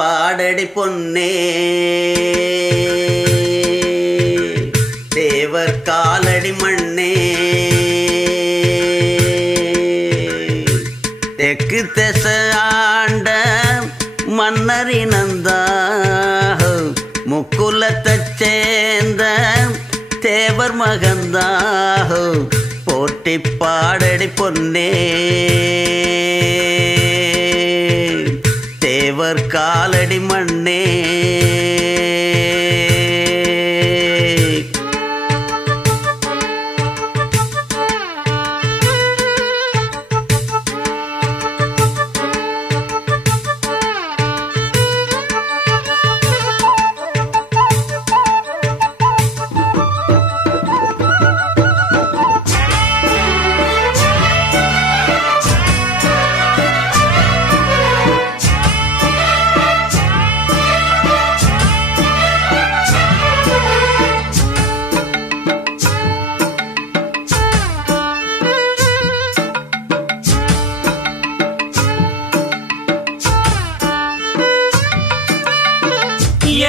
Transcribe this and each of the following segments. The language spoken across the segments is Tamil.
பாடடி பொன்னே தேவர் காலடி மண்ணே தெற்கு திச ஆண்ட மன்னரினந்தா முக்குலத்தைச் சேர்ந்த தேவர் மகந்தா போட்டி பாடடி பொன்னே தேவர் காலடி மண்ணே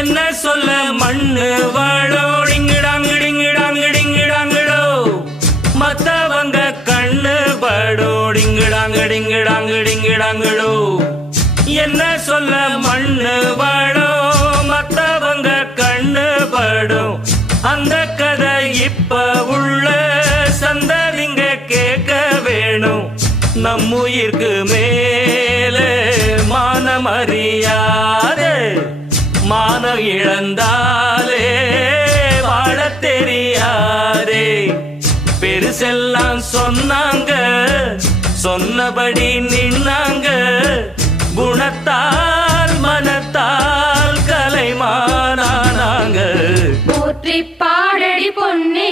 என்ன சொல்ல மண்ணு வாழோடிங்கிடாங்கிடிங்கிடாங்கிடிங்கிடாங்கிடோ மத்தவங்க கண்ணு படோடிங்கிடாங்கிடிங்கிடாங்கிடிங்கிடாங்கிடோ என்ன சொல்ல மண்ணு வாழோ மத்தவங்க கண்ணு படும் அந்த கதை இப்ப உள்ள சந்ததிங்க கேட்க வேணும் நம்முயிர்க்கு மேலே மானமறியாதே மான இழந்தாலே வாழ தெரியாதே பெருசெல்லாம் சொன்னாங்க சொன்னபடி நின்னாங்க குணத்தால் மனத்தால் கலைமானாங்க போற்றி பாடடி பொன்னே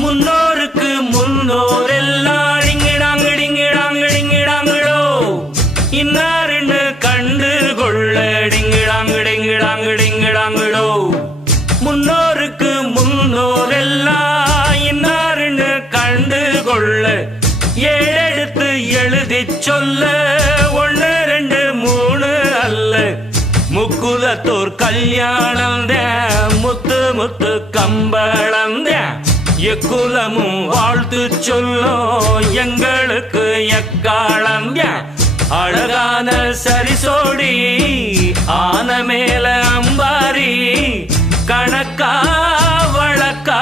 முன்னோருக்கு முன்னோர் எல்லாம் டிங்கிடாங்கிடிங்கிடாங்கிடிங்கிடாங்கிடோ இன்னாருன்னு கண்டு கொள்ள டிங்கிடாங்கிடிங்கிடாங்கிடிங்கிடாங்கிடோ முன்னோருக்கு முன்னோர் எல்லாம் இன்னாருன்னு கண்டு கொள்ள ஏழெடுத்து எழுதி சொல்ல 1 2 3 அல்ல முக்குலத்தோர் கல்யாணம் முத்து முத்து கம்பளம் எக்குலமும் வாழ்த்து சொல்லும் எங்களுக்கு எக்காலம் அழகான சரிசோடி ஆன மேல அம்பாரி கணக்கா வழக்கா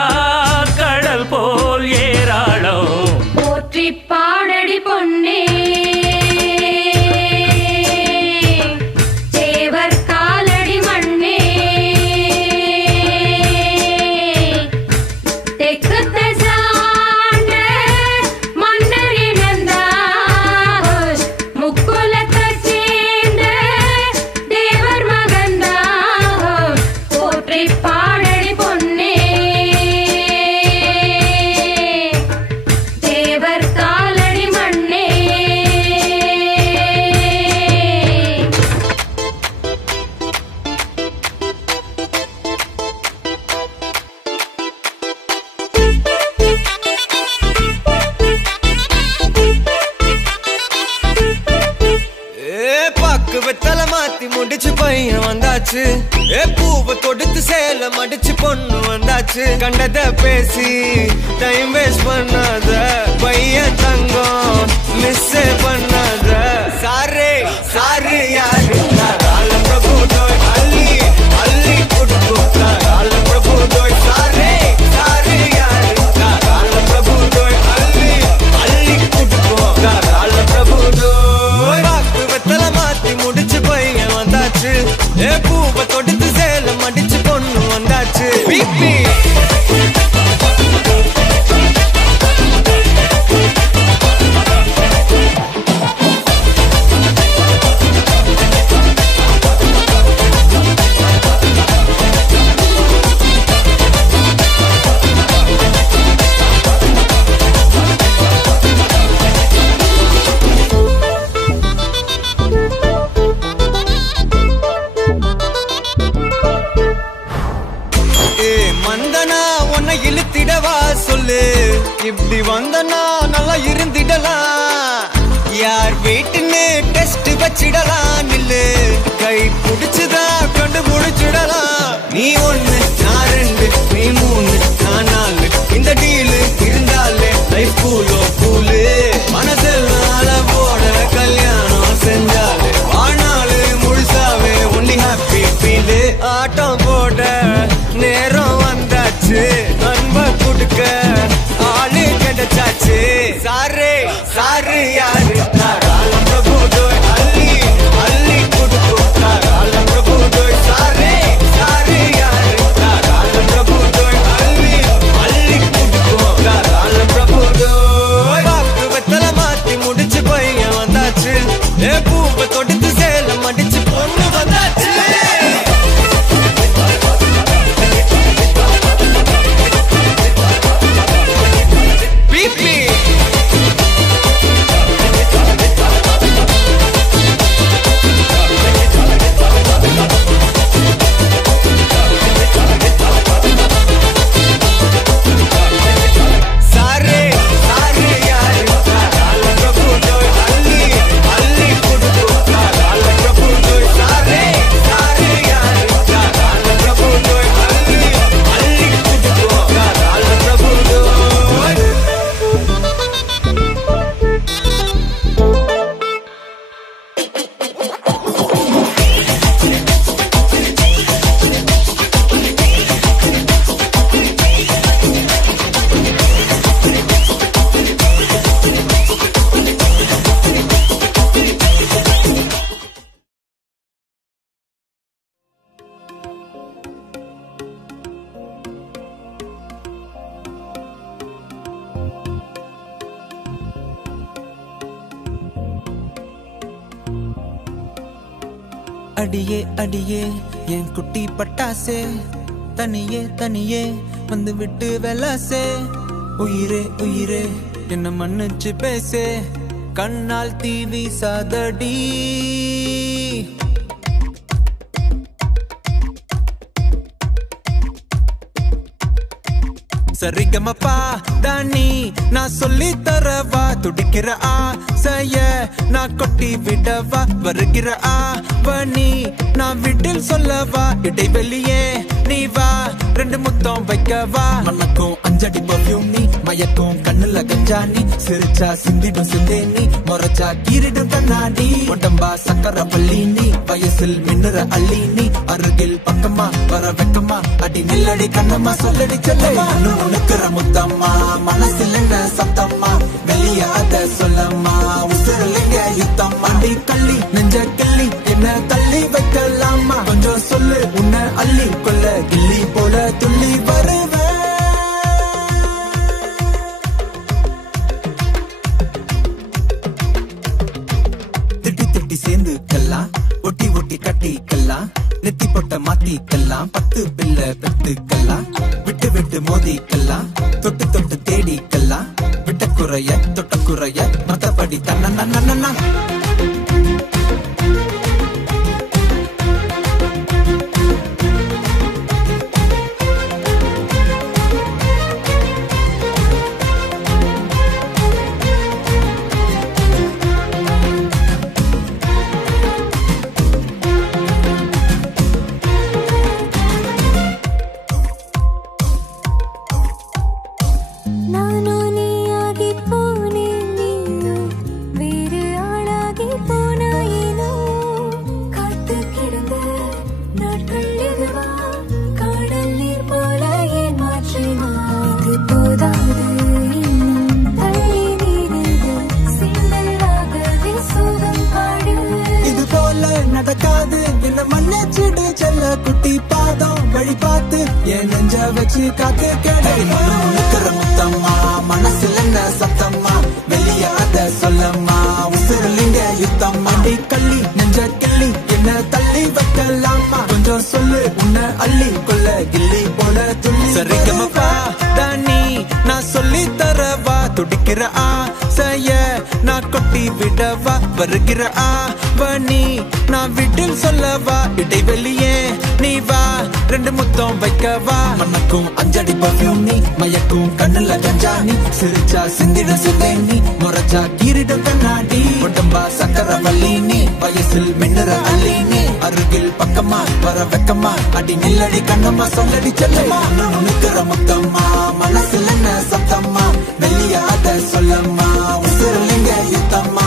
கடல் போல் ஏராளோ போற்றி பாடடி பொன்னே முக்குலத்தைச் சேர்ந்த தேவர் மகந்தா பூவை தொடுத்து சேலம் அடிச்சு பொண்ணு வந்தாச்சு கண்டத பேசி டைம் வேஸ்ட் பண்ணாத பையன் தங்கம் மிஸ் பண்ணாத சாரே சாரு யாரு கால பிரபு தோய் அள்ளி அள்ளி குடுக்கும் கால பிரபு தோய் சாரே சாரு யாரு கால பிரபு தோய் அள்ளி அள்ளி குடுக்கும் கால பிரபு தோய் வாக்கு வெத்தல மாத்தி முடிச்சு பையன் வந்தாச்சு பூவை தொடுத்து சேலம் அடிச்சு பொண்ணு வந்தாச்சு பிபி சொல்லு இப்படி வந்தனா நல்லா இருந்திடலாம் யார் வீட்டுன்னு டெஸ்ட் வச்சிடலாம் நில்லு கை புடிச்சுதா கண்டு முடிச்சிடலாம் நீ ஒண்ணு நான் ரெண்டு நீ மூணு நான் நாலு இந்த டீலு இருந்தாலே லைஃப் கூலோ கூலு மனசெல்லாம் போட கல்யாணம் செஞ்சாலே வாழ்நாளு முழுசாவே ஒன்லி ஹாப்பி ஃபீலு ஆட்டம் போட நேரம் வந்தாச்சு அன்ப குடுக்க ஆளு கிடைச்சாச்சு சாரே சாரு யாரு கால பிரபு தோய் அள்ளி அள்ளி குடுக்கும் கால பிரபு தோய் சாரே சாரு யாரு கால பிரபு தோய் அள்ளி அள்ளி குடுக்கும் கால பிரபு தோய் வாக்கு வெத்தல மாத்தி முடிச்சு பையன் வந்தாச்சு பூவை தொடுத்து சேலம் அடிச்சு பொண்ணு வந்தாச்சு அடியே அடியே என் குட்டி பட்டாசே தனியே தனியே வந்து விட்டு வெலாசே உயிரே உயிரே என்ன மன்னிச்சு பேசே கண்ணால் தீவி சாதடி சரிகமப்பா தானி நான் சொல்லி தரவா துடிக்கிற ஆசைய நான் கொட்டி விடவா வருகிற ஆவணி நான் வீட்டில் சொல்லவா இடைவெளியே நீ வா ரெண்டு முத்தம் வைக்கவா மனக்கும் அஞ்சடி பர்ஃபியூம் நீ மயக்கும் கண்ணுல கஞ்சா நீ சிரிச்சா சிந்திடும் சிந்தே நீ முறைச்சா கீரிடும் கண்ணாடி உடம்பா சக்கர பள்ளி நீ வயசில் மின்னுற அள்ளி நீ அருகில் பக்கமா வர வெக்கமா அடி நில்லடி கண்ணம்மா சொல்லடி செல்லமா உனக்குற முத்தம்மா மனசில் என்ன சத்தம்மா வெளிய அத சொல்லம்மா உசுரலிங்க யுத்தம் அடி தள்ளி நெஞ்ச கிள்ளி என்ன தள்ளி வைக்கலாமா கொஞ்சம் சொல்லு உன்னை அள்ளி கொல்ல கிள்ளி போல துள்ளி வருவேன் திட்டி திட்டி சேர்ந்துக்கலாம் ஒட்டி ஒட்டி கட்டிக்கலாம் நெத்தி பொட்ட மாத்திக்கலாம் 10 பிள்ளை பெத்துக்கலாம் விட்டு விட்டு மோதிக்கலாம் தொட்டு தொட்டு தேடிக்கலாம் விட்ட குறைய தொட்ட குறைய மத்தபடி தன்னா வச்சு காத்து கேடமா உனக்குற முத்தம்மா மனசுல என்ன சத்தம்மா வெளிய அத சொல்லம்மா உசுரலிங்க யுத்தம்மா நீ கள்ளி நெஞ்ச கிள்ளி என்ன தள்ளி வைக்கலாமா கொஞ்சம் சொல்லு உன்னை அள்ளி கொள்ள கிள்ளி போல துள்ளி சரிகமப்பா தானி நான் சொல்லி தரவா துடிக்கிற ஆசைய நான் கொட்டி விடவா வருகிற ஆவணி நான் வீட்டில் சொல்லவா இடைவெளியே நீ வா ரெண்டு முத்தம் வைக்கவா மனக்கும் அஞ்சடி பர்ஃபியூம் நீ மயக்கும் கண்ணுல கஞ்சா நீ சிரிச்சா சிந்திட சிந்தை நீ முறைச்சா கீரிடும் கண்ணாடி உடம்பா சக்கர வள்ளி நீ வயசில் மின்னுற அள்ளி நீ அருகில் பக்கமா வர வெக்கமா அடி நில்லடி கண்ணம்மா சொல்லடி செல்லமா நிக்கிற முத்தம்மா மனசுல என்ன சத்தம்மா வெளிய அத சொல்லம்மா உசுரலிங்க யுத்தம்மா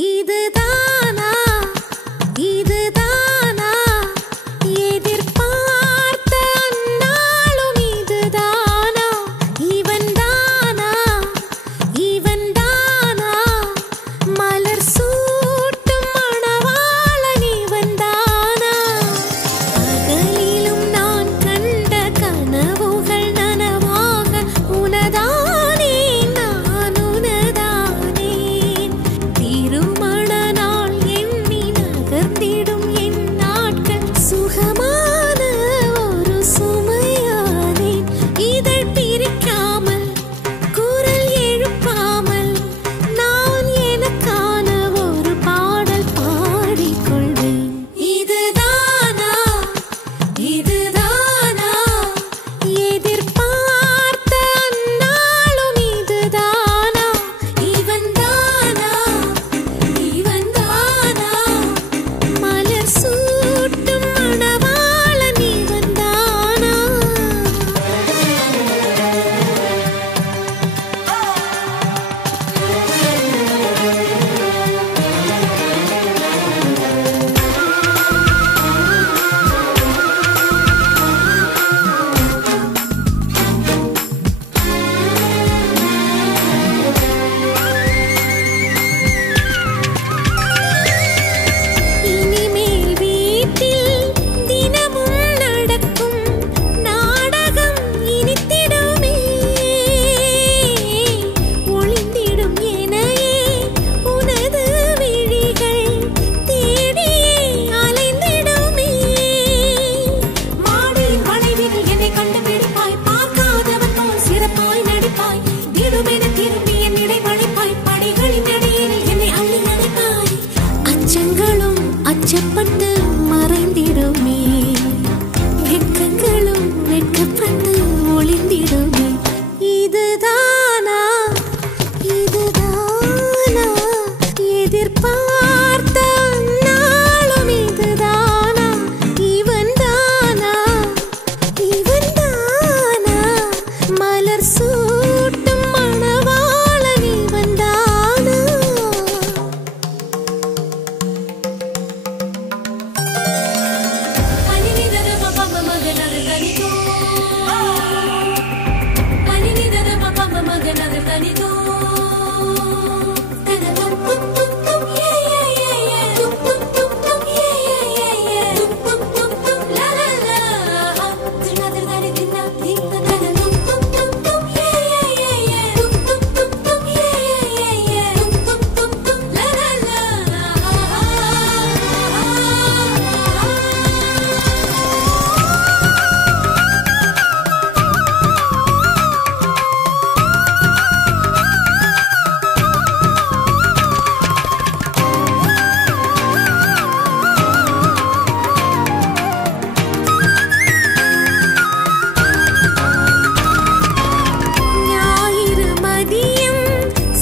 இதுதானா இதுதானா எதிர்பார்த்த அந்நாளும் இதுதானா இவன்தானா இவன்தானா மலர் சூட்டும் மணவாளன் இவன்தானா பகலிலும் நான் கண்ட கனவுகள் நனவாக உனதானே நான் உனதானே திருமண நாள் எண்ணி நகர்ந்திடும் என் நாட்கள் சுகமான ஒரு சுமையானேன் இதழ் பிரிக்காமல் குரல் எழுப்பாமல் நான் எனக்கான ஒரு பாடல் பாடிக்கொள்வேன் இதுதானா இதுதானா எதிர்பார்த்த அந்நாளும் இதுதானா இவன்தானா இவன்தானா மலர் சூட்டும் மணவாளன் இவன்தானா இனிமேல் வீட்டில் தினமும் நடக்கும் நாடகம் இனித்திடுமே ஒளிந்திடும் எனையே உனது விழிகள் தேடியே அலைந்திடுமே மாடியின் வளைவில் என்னை கண்டுபிடிப்பாய் பார்க்காதவன் போல் சிறப்பாய் நடிப்பாய் திடுமென திரும்பி என் இடை வளைப்பாய் படிகளின் அடியில் என்னை அள்ளி அணைப்பாய் அச்சங்களும் அச்சப்பட்டு மறைந்திடுமே வெட்கங்களும் வெட்கப்பட்டு ஒளிந்திடுமே இதுதானா இதுதானா எதிர்பார்த்த நாளும் இதுதானா இவன்தானா இவன்தானா மலர் சூட்டும் மணவாளன் இவன்தானா ஞாயிறு மதியம்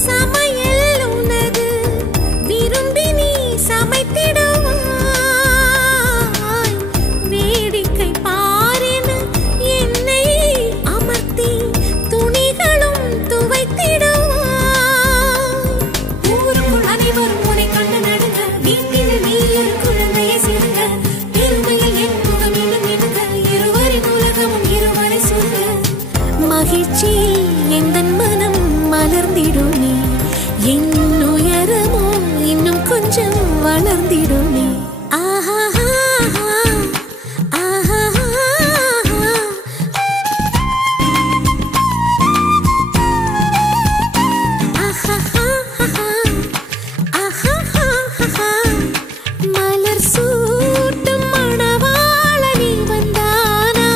சமையல் உனது விரும்பி நீ சமைத்திடுவாய் வேடிக்கை பாரென என்னை அமர்த்தி துணிகளும் துவைத்திடுவாய் ஊருக்குள் அனைவரும் உன்னை கண்டு நடுங்க வீட்டில் நீ ஒரு குழந்தையை சிறுங்க பெருமையில் என் முகம் இன்னும் இடுங்க இருவரின் உலகமும் இருவரை சொல்க மகிழ்ச்சியில் எந்தன் மனம் மலர்ந்திடுமே என் உயரமோ இன்னும் கொஞ்சம் வளர்ந்திடுமே ஆஹா ஆஹா மலர் சூட்டும் மணவாளன் இவன்தானா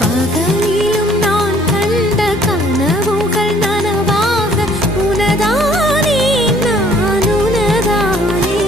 பகலிலும் நான் கண்ட கனவுகள் நனவாக உனதானே நான் உனதானே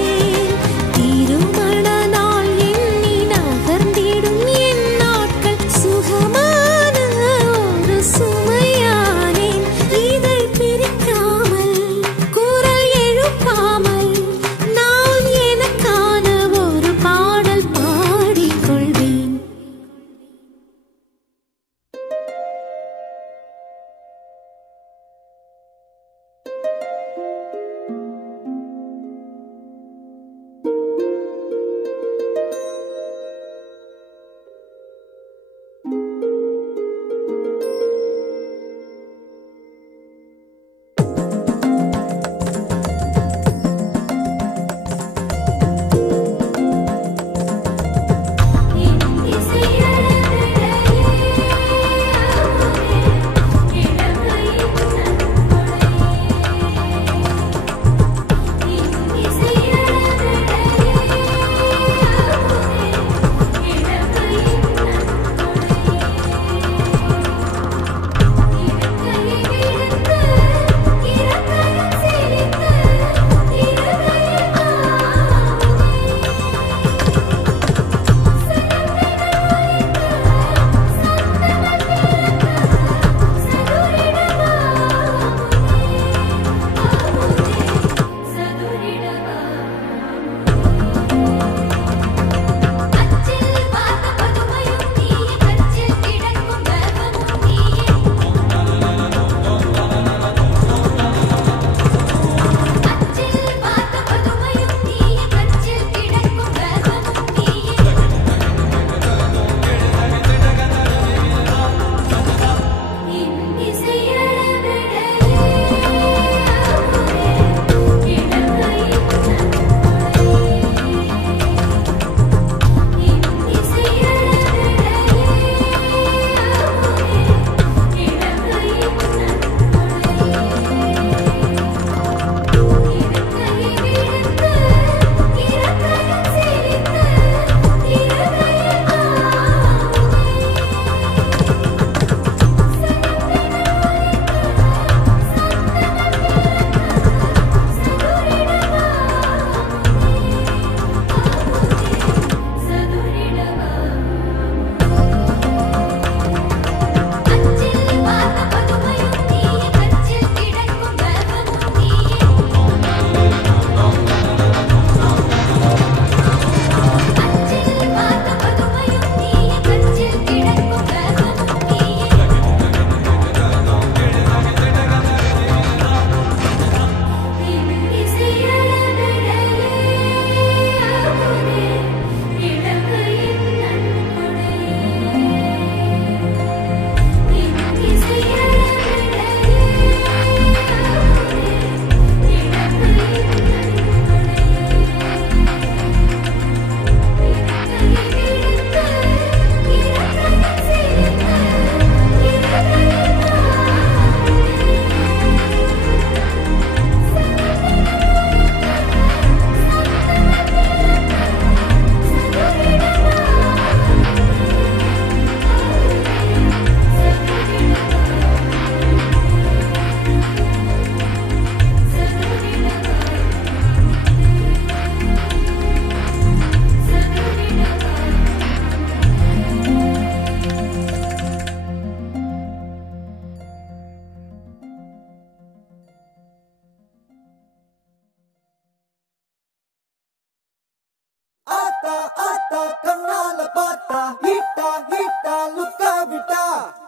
ஆத்தா ஆத்தா கண்ணால பார்த்தா ஹீட்டா ஹீட்டா லுக்கா விட்டா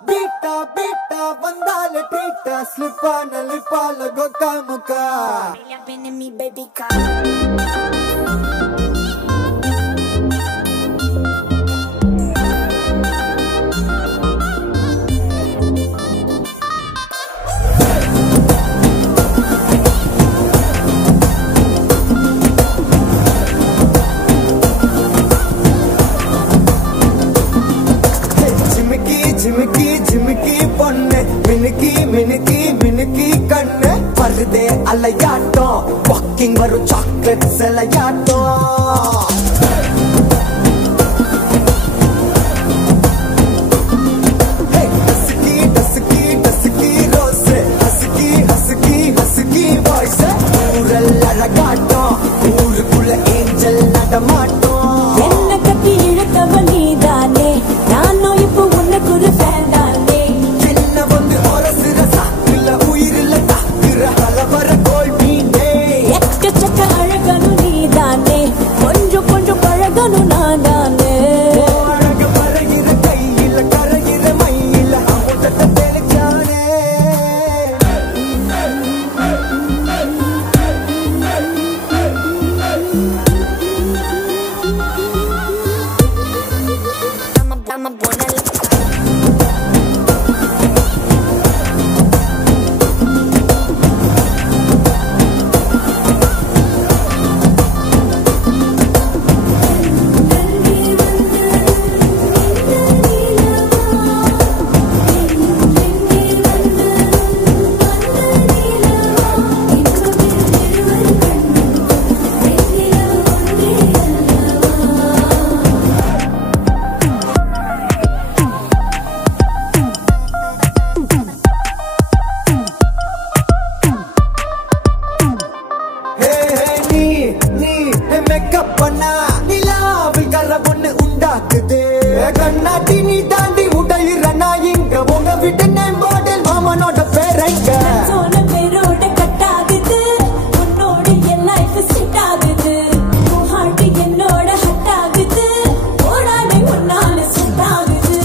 பீட்டா பீட்டா வந்தால ட்ரீட்டா ஸ்லிப்பான லிப்பால கொக்கா முக்கா me baby car ஜிமிக்கி ஜிமிக்கி பொண்ணு மினுக்கி மினுக்கி மினுக்கி கண்ணு வருதே அலையாட்டம் வாக்கிங் வரும் சாக்லேட் சிலையாட்டம் அழகாட்டம் ஊருக்குள்ள ஏஞ்சல் நடமாட்டம் என்ன கட்டி இழுத்தவ நீதானே நானும் இப்போ உனக்கு ஒரு ஃபேன் தானே என்ன வந்து ஒரசுற சாக்குல உயிரில தாக்குற அலவர கோல் மீனே எக்கச்சக்க அழகனும் நீதானே கொஞ்சம் கொஞ்சம் பழகனும் நான் தானே அழக பறகிற கையில கரைகிற மயில அமுதத்தை தெளிச்சானே I'm a bonella கண்ணாட்டி நீ தாண்டி உடையிற நான் இங்க உங்க விட்டு நேம் போர்டில் மாமனோட பேரங்க சோன பேரோட கட்டாகுது உன்னோட என் லைஃப் செட் ஆகுது உன் ஹார்ட் என்னோட ஹட் ஆகுது ஓடானே உன்னால செட் ஆகுது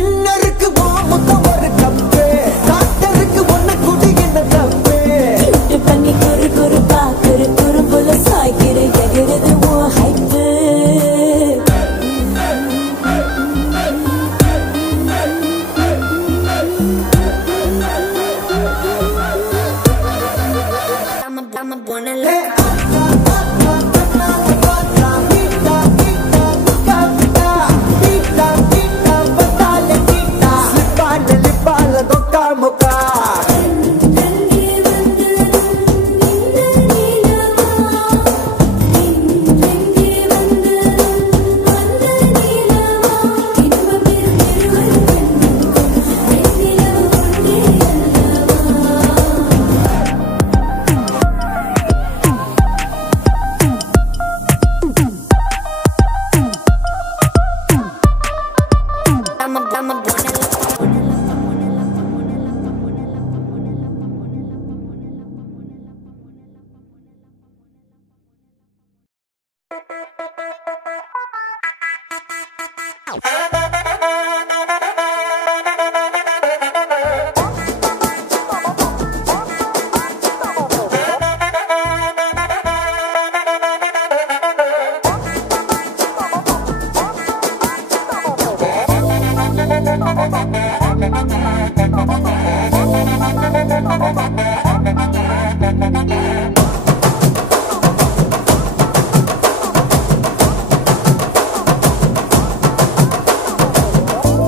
இன்னருக்கு மாமுக்க ஒரு கப்பு டாக்டருக்கு ஒன்ன குடி என்ன தப்பு கிட்ட பண்ணி குறு குறு பாக்குற குறும்புல சாய்க்கிற எகிறது உன் ஹைப்பு I'm a bonella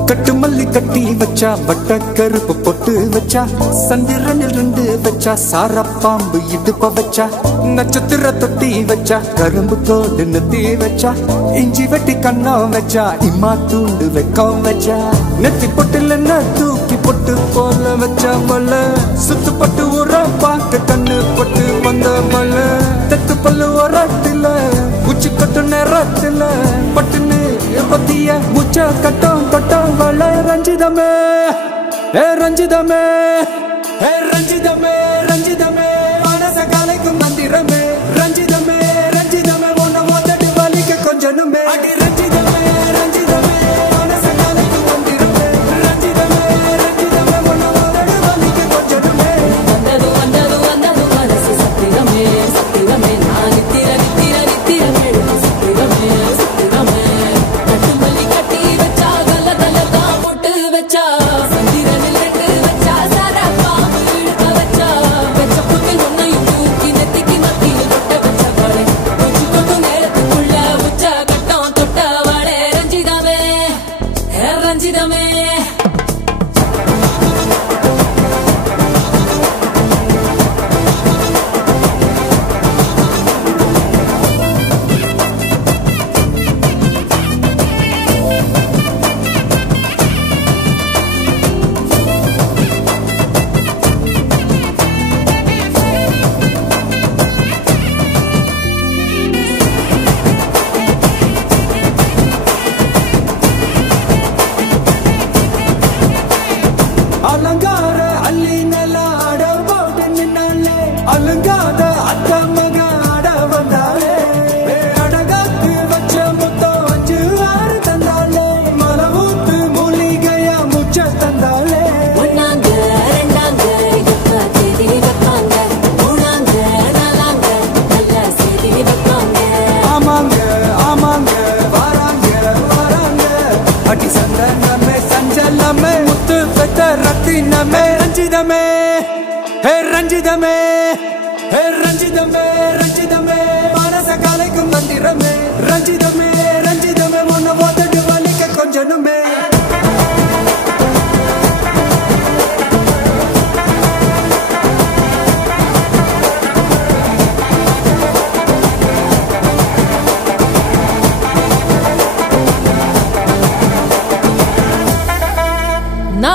கட்டு மல்லி கட்டி வச்சா வட்ட கருப்பு பொட்டு வச்சா சந்திரனில் ரெண்டு வச்சா சார பாம்பு இடுப்ப வச்சா நட்சத்திர தொட்டி வச்சா கரும்பு தோடு நெத்தி வச்சா இஞ்சி வெட்டி கண்ணம் வச்சா இம்மா தூண்டு வெக்கம் வச்சா நெத்தி பொட்டுல என்ன தூக்கி பொட்டு போல வச்சா மல்ல சுத்து பட்டு உர பார்க்க கண்ணு பொட்டு வந்த மல்ல தெத்து பல்லு உரத்துல உச்சி கட்டு நேரத்துல பட்டுன்னு பத்திய முச்ச கட்டம் கட்டம் வள ரஞ்சிதமே ஏ ரஞ்சிதமே ஏ ரஞ்சிதமே ரஞ்சிதமே மனச கலைக்கும் மந்திரமே ரஞ்சிதமே ரஞ்சிதமே உன்னை மொத்தடி வலிக்க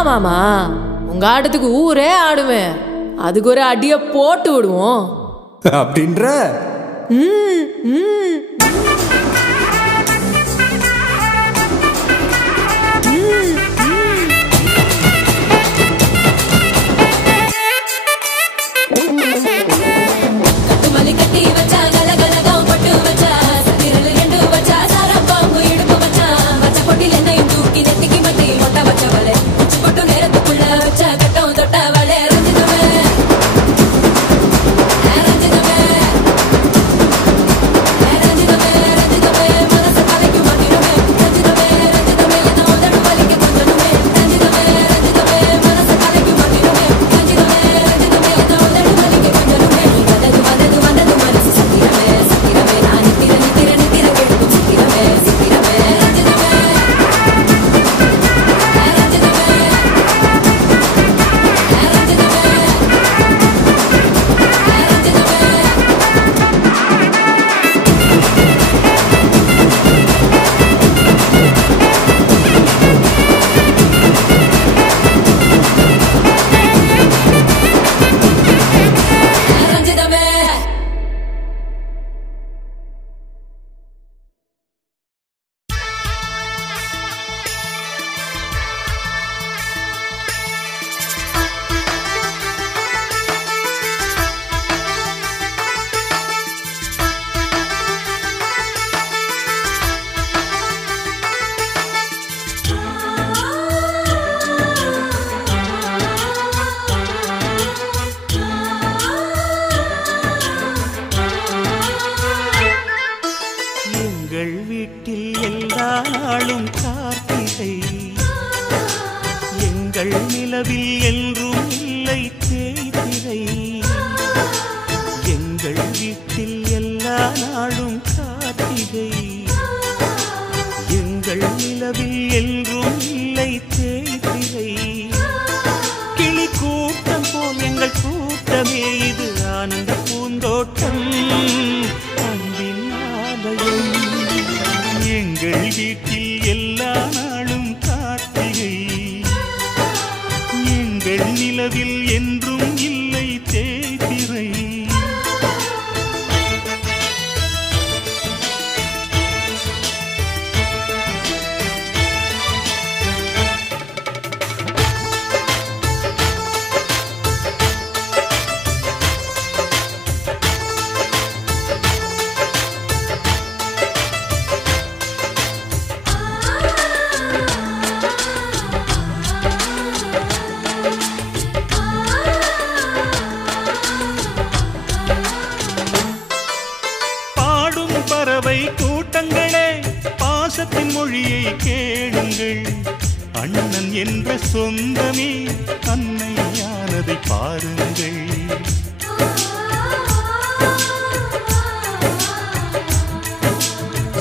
மாமா, உங்க ஆட்டத்துக்கு ஊரே ஆடுவேன். அதுக்கு ஒரு அடிய போட்டு விடுவோம் அப்படின்ற.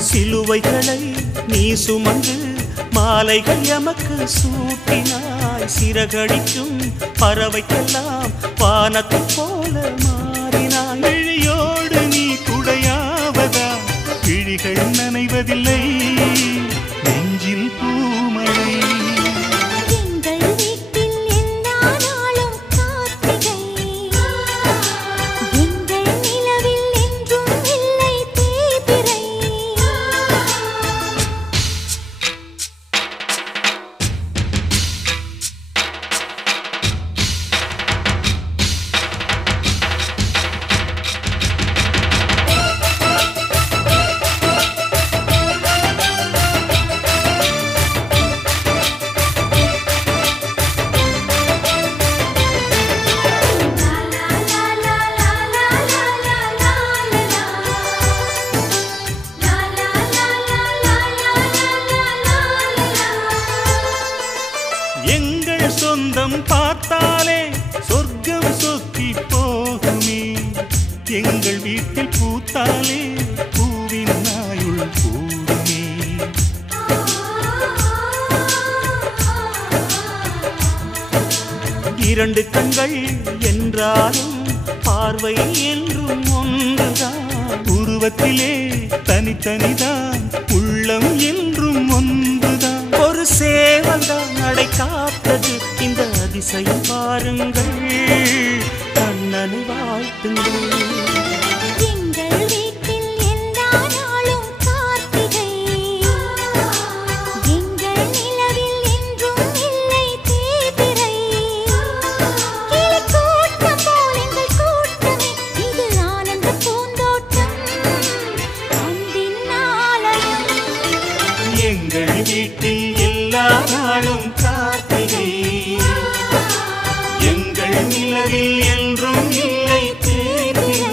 சிலுவைகளை நீ சுமந்து மாலைகள் எமக்கு சூட்டினாய். சிறகடிக்கும் பறவைக்கெல்லாம் வானத்தை போல மாறினாய். விழியோடு நீ குடையாவதா, விழிகள் நனைவதில்லை, நெஞ்சில் பூமழை. சொந்தம் பார்த்தாலே சொர்க்கம் சொத்தி போகுமே. எங்கள் வீட்டில் பூத்தாலே பூவின் நாயுள் கூடுமே. இரண்டு கண்கள் என்றாலும் பார்வை என்றும் ஒன்றுதான். உருவத்திலே தனித்தனிதான், உள்ளம் என்றும் ஒன்றுதான். ஒரு ஒரு சேவல்தான் நடை காத்தது. இந்த அதிசயம் பாருங்கள், கண்ணனை வாழ்த்துங்கள். எங்கள் வீட்டில் எல்லா நாளும் கார்த்திகை, எங்கள் நிலவில் என்றும் இல்லை தேய்பிறை. கிளிக்கூட்டம் போல் எங்கள் கூட்டமே, இது ஆனந்த பூந்தோட்டம், அன்பின் ஆலயம். எங்கள் வீட்டில் எல்லா நாளும் கார்த்திகை, எங்கள் நிலவில் என்றும் இல்லை தேய்பிறை.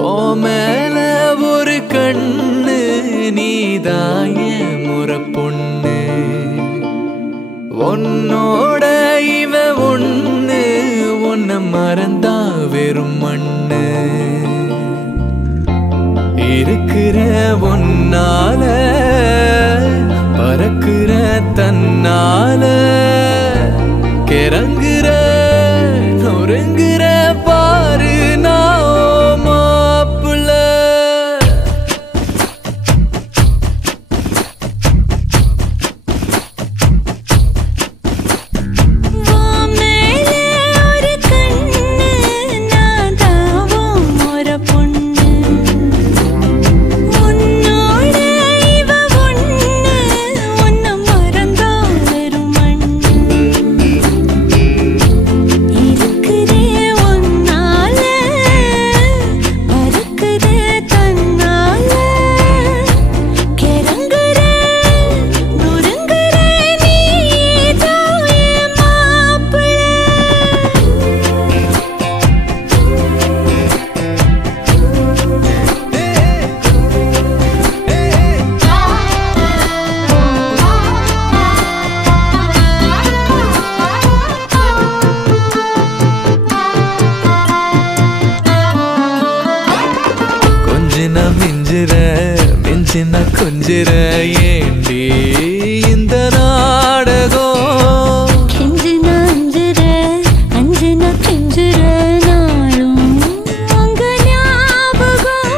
ஓ மேல ஒரு கண்ணு நீதாய முறை பொண்ணு, உன்னோட இவ ஒண்ணு, உன்னை மறந்தா வெறும் மண்ணு. இருக்கிற ஒன்னால பறக்குற தன்னால, கிறங்குற நொறுங்குற பாரு நான் மாப்பிள்ள. மேலே ஒரு கண்ணு நான் தாவும் ஒரு பொண்ணு, உன்னோட இவ ஒண்ணு, உன்னை மறந்தா வெறும் மண்ணு. இருக்கிறே ஒன்னால பறக்குதே தன்னால, கிறங்குற நொறுங்குற நீதான் என் மாப்பிள்ளை. கொஞ்சினா மிஞ்சிற மிஞ்சினா கொஞ்சிற, ஏண்டி இந்த நாடகம்? கெஞ்சினா அஞ்சுற அஞ்சுனா கெஞ்சுற, நாளும் உங்க ஞாபகம்.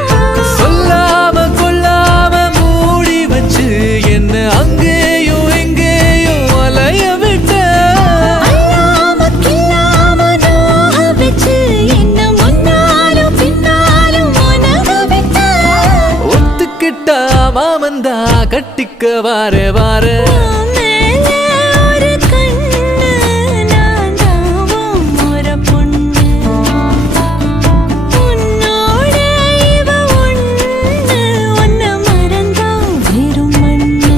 சொல்லாம கொள்ளாம மூடி வச்சு என்ன அங்கேயும் எங்கேயும் அலைய விட்ட. அல்லாம கில்லாம நோக வச்சு என்ன முன்னாலும் பின்னாலும் உனக விட்ட. ஒத்துக்கிட்டா மாமந்தா கட்டிக்க வார வார. மேலே ஒரு கண்ணு நான் தாவும் ஒரு பொண்ணு, உன்னோட இவ ஒண்ணு, உன்னை மறந்தா வெறும் மண்ணு.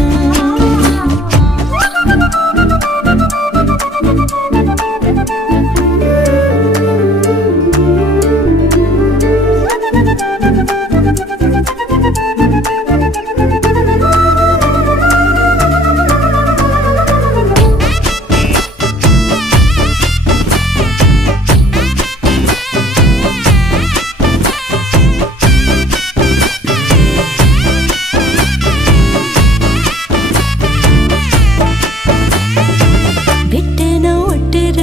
வெட்டுன ஒட்டுற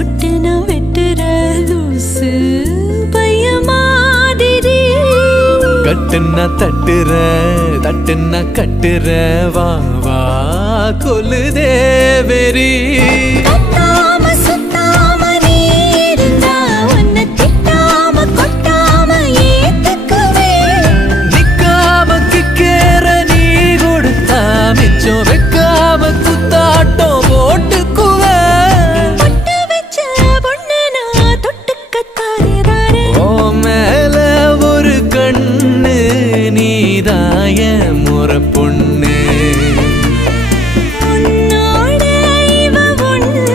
ஒட்டுன வெட்டுற லூசு பைய மாதிரி. கட்டுன்னா தட்டுற தட்டுன்னா கட்டுற, வா வா கொல்லுதே வெறி. கத்தாம சுத்தாம நீ இருந்தா உன்னை திட்டாம கொட்டாம ஏத்துக்குவேன். நிக்காம கிக்கேற நீ கொடுத்தா மிச்சம் வைக்காம குத்தாட்டம் போட்டுக்குவேன். பொட்டு வச்ச பொண்ணு நான் தொட்டுக்கத்தாரே தாரே. ஓ மேல ஒரு கண்ணு நீதாய முறை பொண்ணு, உன்னோட இவ ஒண்ணு,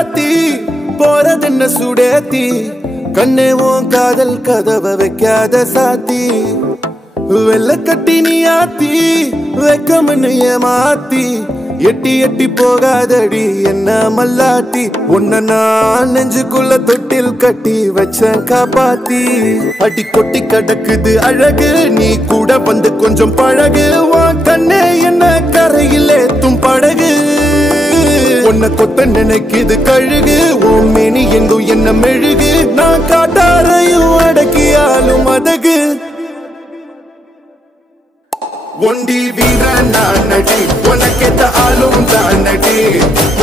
ராசாத்தி போறதென்ன சுடேத்தி கண்ணே உன் காதல் கதவை வைக்காத சாத்தி வெள்ள கட்டி நீ ஆத்தி வெக்கமன்னு ஏமாத்தி எட்டி எட்டி போகாதடி என்ன மல்லாட்டி உன்ன நான் நெஞ்சுக்குள்ள தொட்டில் கட்டி வச்சேன் காப்பாத்தி அடி கொட்டி கடக்குது அழகு நீ கூட வந்து கொஞ்சம் பழகு உன் கண்ணே என்ன கரையில் ஏத்தும் படகு உன்னை கொத்த நினைக்குது கழுகு உன் மேனி எங்கும் என்ன மெழுகு நான் காட்டாரையும் அடக்கியாலும் அதகு ஒண்டி வீர நான் நடி உனக்கேத்த ஆளும் தான் நடி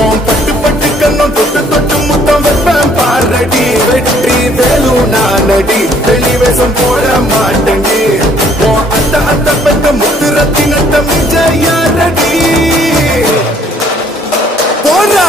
உன் பட்டு பட்டு கண்ணும் தொட்டு தொட்டு முத்தம் வைப்பேன் பாரடி வெற்றி வேலும் நான் நடி வெளிவேசம் போட மாட்டேன் உன் அத்த அத்த பெத்த முத்து ரத்தினத்த மிஞ்ச யாரடி போடா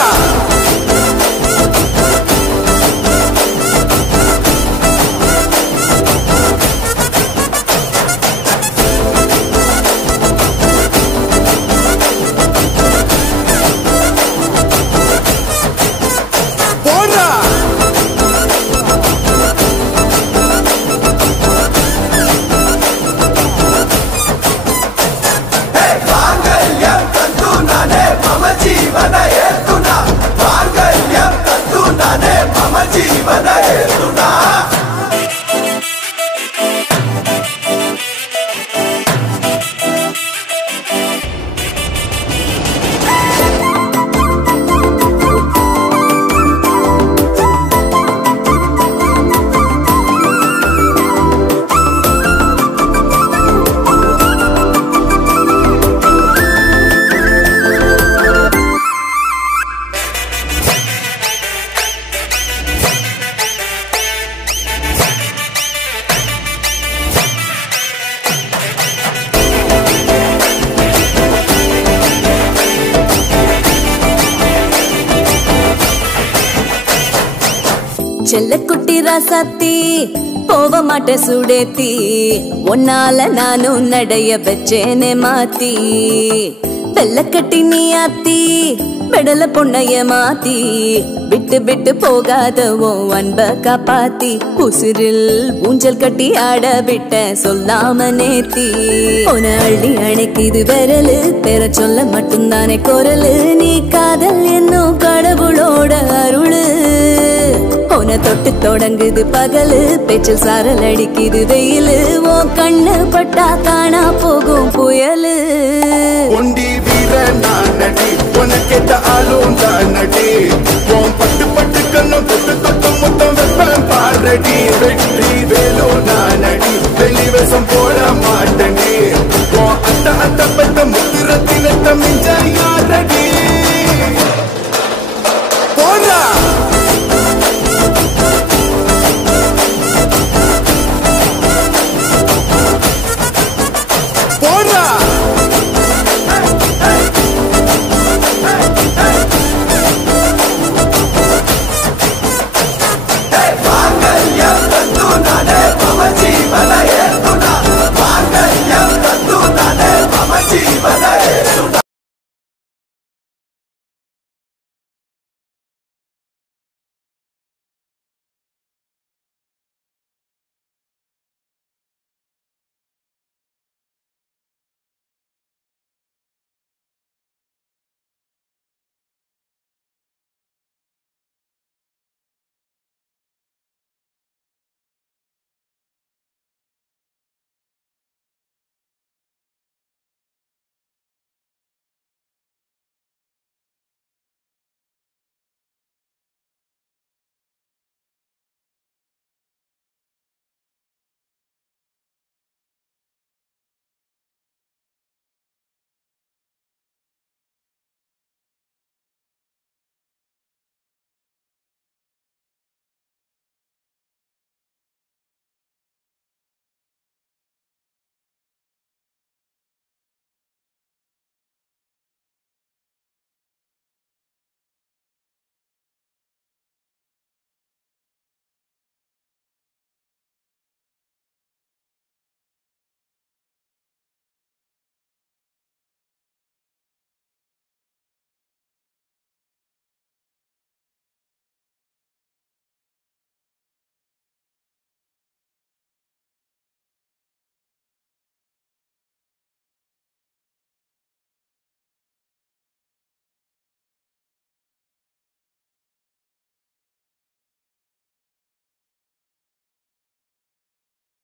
செல்லக்குட்டி ராசாத்தி போக மாட்ட சுடேத்தி ஒன்னால நானும் நடைய வச்சேனே மாத்தி வெள்ளக்கட்டி நீ ஆத்தி பெடல பொண்ணைய மாத்தி விட்டு விட்டு போகாதவோ அன்ப காப்பாத்தி உசிரில் ஊஞ்சல் கட்டி ஆட விட்ட சொல்லாம நேத்தி உன அள்ளி அணைக்குது விரலு பெற சொல்ல மட்டும்தானே குரலு நீ காதல் என்னும் கடவுளோட அருளு உன தொட்டு தொடங்குது பகலு பேச்சில் சாரல் அடிக்குது வெயிலு ஓ கண்ணு பட்டா காணா போகும் புயலு ஒண்டி வீர நான் நடி உனக்கேத்த ஆளும் தான் நடி உன் பட்டு பட்டு கண்ணும் தொட்டு தொட்டு முத்தம் வைப்பேன் பாரடி வெற்றி வேலோ நான் நடி வெளிவேசம் போட மாட்டேன் உன் அத்த அத்த பெத்த முத்து ரத்தினத்த மிஞ்ச யாரடி